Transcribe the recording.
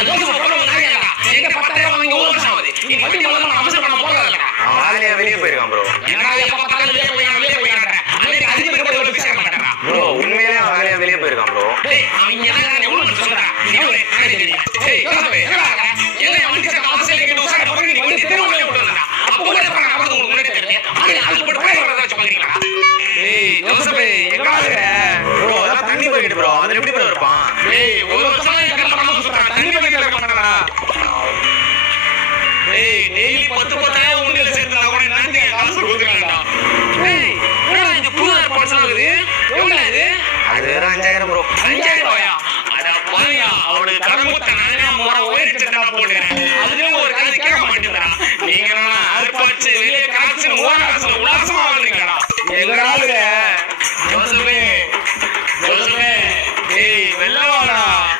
அந்த Joseph problem நாயடா எங்க 10000 வாங்கி ஒரு வருஷம் ஆகுது நீ வட்டி முதல்ல அவசரம் பண்ண போகாதடா ஆளே வெளிய போயிருக்கான் ப்ரோ என்னடா எப்ப பார்த்தாலும் வெளிய போயிறானே அன்னைக்கு அதிக பேர் கூட பிச்சை மாட்டேங்கடா ப்ரோ உண்மையிலே ஆளே வெளிய போயிருக்கான் ப்ரோ டேய் அவன் என்ன எவ்வளவு சொல்றா நீ எவ்வளவு ஆனே டேய் ஜோசப் என்னடா என்ன மனுஷன் ஆசையில கேட்டு உசார போறீங்க நீ வந்து தெருவுல போடுறா அப்ப கூட சொல்றாங்க அவன் உங்களுக்கு தெரியல ஆளு போட்டு போய் வரதா சொல்றீங்களா டேய் ஜோசப் எங்கடா ப்ரோ அத தண்ணி பாக்கெட் ப்ரோ அதுல எப்படி ப்ரோ இருப்பான் டேய் ஒரு வருஷமா கடை பண்ணாம சுத்துறான் தண்ணி பாக்கெட்ல பண்ணடா டேய் டெய்லி 10